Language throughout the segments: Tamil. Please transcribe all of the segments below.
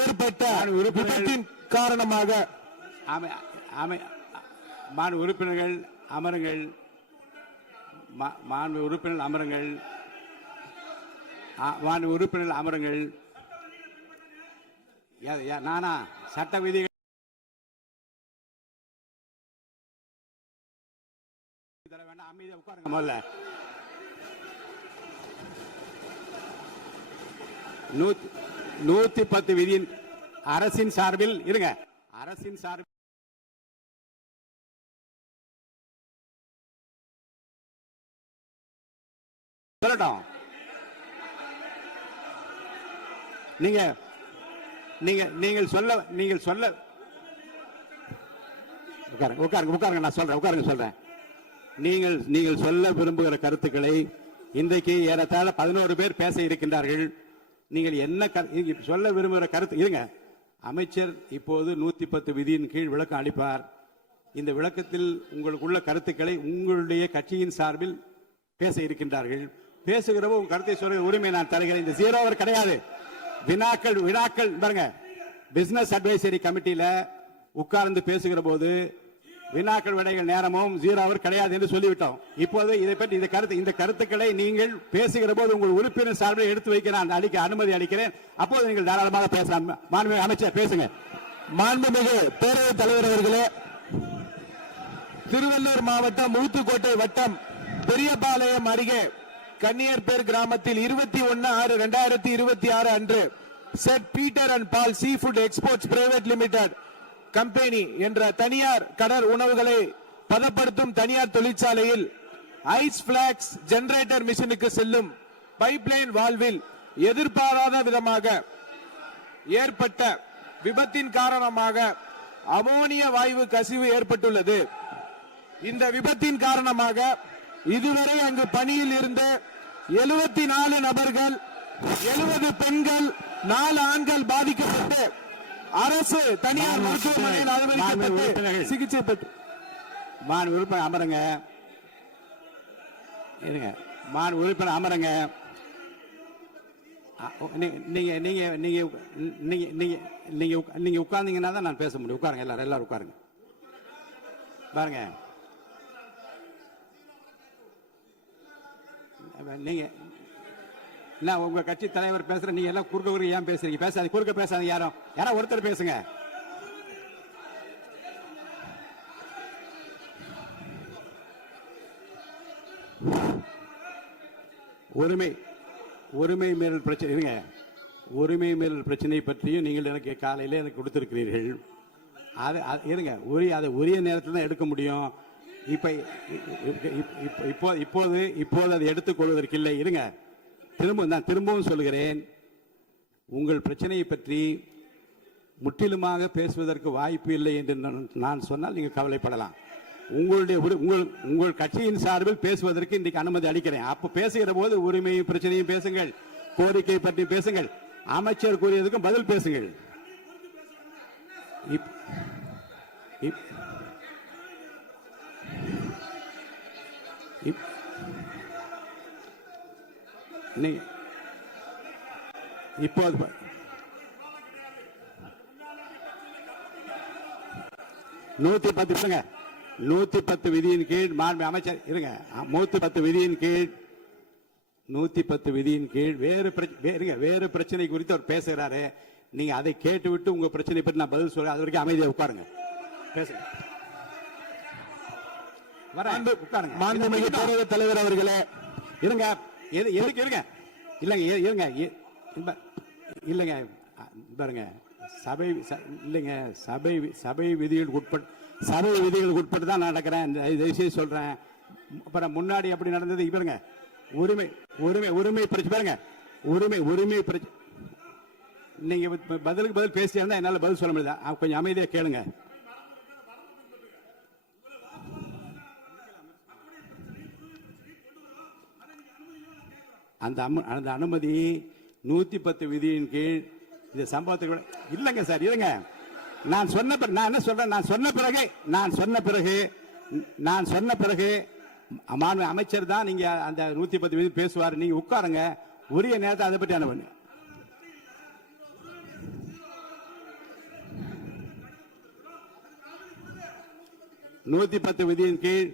ஏற்பட்ட விபத்தின் காரணமாக மாண்பு உறுப்பினர்கள் அமருங்கள். மாண்பு உறுப்பினர்கள் அமருங்கள். மாண்பு உறுப்பினர்கள் அமருங்கள். நானா சட்ட விதிகள் வேண்டாம், அமைதியா உட்காருங்க. முதல்ல 110 விதியின் அரசின் சார்பில் இருங்க. அரசின் சார்பில் சொல்லட்டும். நீங்கள் சொல்ல உட்காருங்க. நான் சொல்றேன். நீங்கள் சொல்ல விரும்புகிற கருத்துக்களை இன்றைக்கு ஏறத்தாழ 11 பேர் பேச இருக்கின்றார்கள். நீங்கள் என்ன சொல்ல விரும்புகிற கருத்து இருங்க. அமைச்சர் இப்போது 110 விதியின் கீழ் விளக்கம் அளிப்பார். இந்த விளக்கத்தில் உங்களுக்குள்ள கருத்துக்களை உங்களுடைய கட்சியின் சார்பில் பேச இருக்கின்றார்கள். பேசுகிறவோ உங்க கருத்தை சொல்ற உரிமை நான் தருகிறேன். இந்த 0 அவர் கிடையாது. வினாக்கள் பாருங்க. பிசினஸ் அட்வைசரி கமிட்டியில உட்கார்ந்து பேசுகிற போது வினாக்கள் விடைகள் நேரமும் 0 அவர் கிடையாது என்று சொல்லிவிட்டோம். இப்போது இதை பற்றி இந்த கருத்துக்களை நீங்கள் பேசுகிற போது உங்கள் உறுப்பினர் சார்பில் எடுத்து வைக்க நான் அனுமதி அளிக்கிறேன். அப்போது நீங்கள் தாராளமாக பேசலாம். மாண்புமிகு அமைச்சர் பேசுங்க. மாண்புமிகு பேரவைத் தலைவர் அவர்களே, திருவள்ளூர் மாவட்டம் ஊத்துக்கோட்டை வட்டம் பெரியபாளையம் அருகே கன்னியர்பேர் கிராமத்தில் 21/6/2026 அன்று Saint Peter and Paul seafood exports private limited company என்ற தனியார் கடல் உணவுகளை பதப்படுத்தும் தனியார் தொழிற்சாலையில் ஐஸ் பிளாக்ஸ் ஜெனரேட்டர் மிஷினுக்கு செல்லும் பைப்லைன் வால்வில் எதிர்பாராத விதமாக ஏற்பட்ட விபத்தின் காரணமாக அமோனிய வாயு கசிவு ஏற்பட்டுள்ளது. இந்த விபத்தின் காரணமாக இதுவரை அங்கு பணியில் இருந்த 74 நபர்கள், 70 பெண்கள், 4 ஆண்கள் பாதிக்கப்பட்டு அரசு தனியார் மருத்துவமனையில் அனுமதிக்கப்பட்டு சிகிச்சை பெற்று உறுப்பினர் அமருங்க. இருங்க. உறுப்பினர் அமருங்க. நீங்க உட்கார்ந்தீங்கன்னா தான் நான் பேச முடியும். உட்காருங்க. எல்லாரும் உட்காருங்க. பாருங்க, நீங்க உங்க கட்சி தலைவர் பேசுற, நீங்க எல்லாம் குறுக்க ஏன் பேசுறீங்க? பேசாது, குறுக்க பேசாதீங்க. யாரோ ஒருத்தர் பேசுங்க. உரிமை மீறல் பிரச்சனை இருங்க. உரிமை மீறல் பிரச்சனை பற்றியும் நீங்கள் எனக்கு காலையில் எனக்கு கொடுத்திருக்கிறீர்கள். அது இருங்க, உரிய நேரத்தில் தான் எடுக்க முடியும். இப்போது அதை எடுத்துக் கொள்வதற்கு இல்லை. இருங்க, நான் திரும்பவும் சொல்கிறேன். உங்கள் பிரச்சனையை பற்றி முற்றிலுமாக பேசுவதற்கு வாய்ப்பு இல்லை என்று நான் சொன்னால் நீங்கள் கவலைப்படலாம். உங்கள் கட்சியின் சார்பில் பேசுவதற்கு இன்றைக்கு அனுமதி அளிக்கிறேன். அப்ப பேசுகிற போது உரிமையும் பிரச்சனையும் பேசுங்கள், கோரிக்கை பற்றி பேசுங்கள், அமைச்சர் கூறியதுக்கும் பதில் பேசுங்கள். இப்போது 110 விதியின் கீழ் மாண்பு அமைச்சர் இருங்க. 110 விதியின் கீழ் வேறு பிரச்சனை குறித்து அவர் பேசுகிறாரு. நீங்க அதை கேட்டுவிட்டு உங்க பிரச்சனை பற்றி நான் பதில் சொல்றேன். அது வரைக்கும் அமைதியா உட்காருங்க. பேசுங்க. மாண்புமிகு பேரவைத் தலைவர் அவர்களே, இருங்க. எதுக்கு இருங்க? இல்லைங்க பாருங்க, சபை விதிகளுக்கு உட்பட்டு தான் நடக்கிறேன். சொல்றேன். அப்புறம் முன்னாடி அப்படி நடந்தது. பாருங்க, உரிமை பிரச்சனை பாருங்க. உரிமை பிரச்சனை நீங்க பதிலுக்கு பதில் பேசியா இருந்தா என்னால பதில் சொல்ல முடியாது. கொஞ்சம் அமைதியா கேளுங்க. அந்த அனுமதி 110 விதியின் கீழ் இந்த சம்பவத்துக்கு இல்லைங்க சார். இருங்க, நான் என்ன சொல்றேன்? நான் சொன்ன பிறகு அமைச்சர் தான் நீங்க அந்த 110 விதி பேசுவார். நீங்க உட்காருங்க. உரிய நேரத்தை அதை பற்றி அனுப்புங்க. 110 விதியின் கீழ்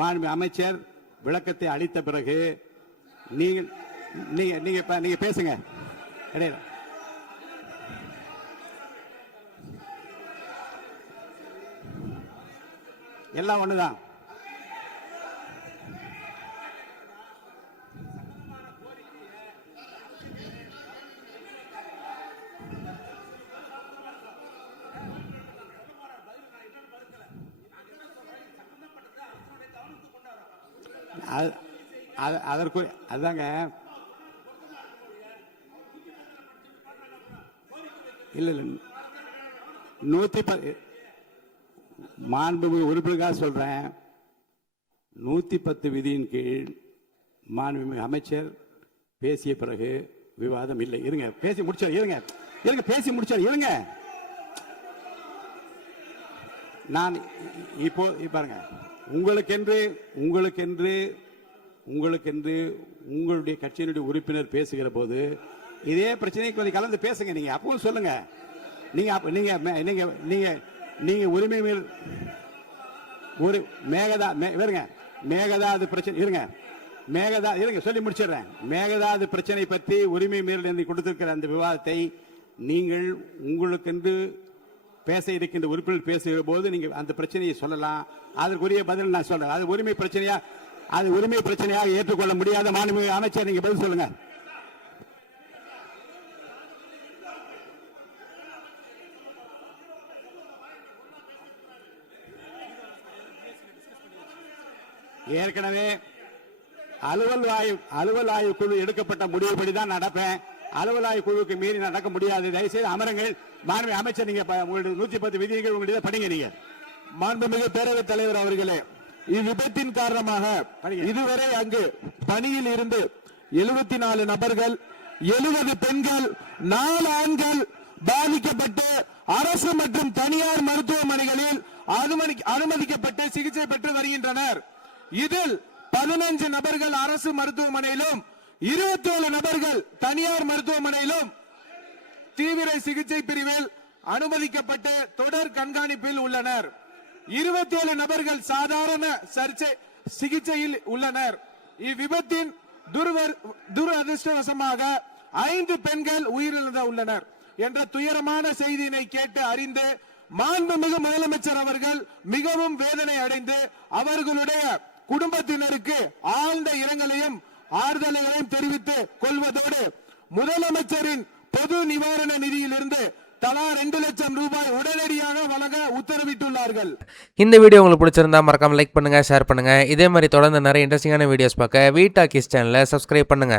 மாண்பு அமைச்சர் விளக்கத்தை அளித்த பிறகு நீங்க பேசுங்க. இடையில எல்லாம் ஒண்ணுதான். அதற்கு அதாங்க இல்ல 110 மாண்புமிகு உறுப்பினருக்காக சொல்றேன். 110 விதியின் கீழ் மாண்புமிகு அமைச்சர் பேசிய பிறகு விவாதம் இல்லை. இருங்க பேசி முடிச்சார். இருங்க பேசி முடிச்சார். இருங்க நான் இப்போ பாருங்க, உங்களுக்கென்று உங்களுடைய கட்சியினுடைய உறுப்பினர் பேசுகிற போது இதே பிரச்சனையை கொஞ்சம் கலந்து பேசுங்க. நீங்க அப்பவும் சொல்லுங்க. நீங்க உரிமை மேல் ஒரு மேகதாது பிரச்சனை இருங்க சொல்லி முடிச்சிடுறேன். மேகதாது பிரச்சனை பற்றி உரிமை மீறல் கொடுத்திருக்கிற அந்த விவாதத்தை நீங்கள் உங்களுக்கென்று பேச இருக்கின்ற உறுப்பினர் பேசுகிற போது நீங்க அந்த பிரச்சனையை சொல்லலாம். அதற்குரிய பதில் நான் சொல்றேன். அது உரிமை பிரச்சனையாக ஏற்றுக்கொள்ள முடியாத மாண்புமிகு அமைச்சர், நீங்க பதில் சொல்லுங்க. ஏற்கனவே அலுவல் ஆய்வு குழு எடுக்கப்பட்ட முடிவுபடிதான் நடப்பேன். அலுவல் ஆய்வு குழுவுக்கு மீறி நடக்க முடியாது. தயவுசெய்து அமருங்கள். மாண்புமிகு அமைச்சர், நீங்க உங்களுடைய 110 விதிகள் உங்களுடைய படிங்க. நீங்க மாண்புமிகு பேரவைத் தலைவர் அவர்களே, இவ்விபத்தின் காரணமாக இதுவரை அங்கு பணியில் இருந்து 74 நபர்கள், 70 பெண்கள், 4 ஆண்கள் பாதிக்கப்பட்டு அரசு மற்றும் தனியார் மருத்துவமனைகளில் அனுமதிக்கப்பட்டு சிகிச்சை பெற்று வருகின்றனர். இதில் 15 நபர்கள் அரசு மருத்துவமனையிலும் 27 நபர்கள் தனியார் மருத்துவமனையிலும் தீவிர சிகிச்சை பிரிவில் அனுமதிக்கப்பட்டு தொடர் கண்காணிப்பில் உள்ளனர். 27 நபர்கள் சாதாரண சிகிச்சையில் உள்ளனர். இவ்விபத்தின் துரதிருஷ்டவசமாக 5 பெண்கள் உயிரிழந்து உள்ளனர் என்ற துயரமான செய்தியினை கேட்டு அறிந்து மாண்புமிகு முதலமைச்சர் அவர்கள் மிகவும் வேதனை அடைந்து அவர்களுடைய குடும்பத்தினருக்கு ஆழ்ந்த இரங்கலையும் ஆறுதலையும் தெரிவித்துக் கொள்வதோடு முதலமைச்சரின் பொது நிவாரண நிதியிலிருந்து தலா 2 லட்சம் ரூபாய் உடனடியாக வழங்க உத்தரவிட்டுள்ளார்கள். இந்த வீடியோ உங்களுக்கு பிடிச்சிருந்தா மறக்காம லைக் பண்ணுங்க, ஷேர் பண்ணுங்க. இதே மாதிரி தொடர்ந்து நிறைய இன்ட்ரெஸ்டிங்கான வீடியோஸ் பார்க்க வீ டாக்கீஸ் சேனலை சப்ஸ்கிரைப் பண்ணுங்க.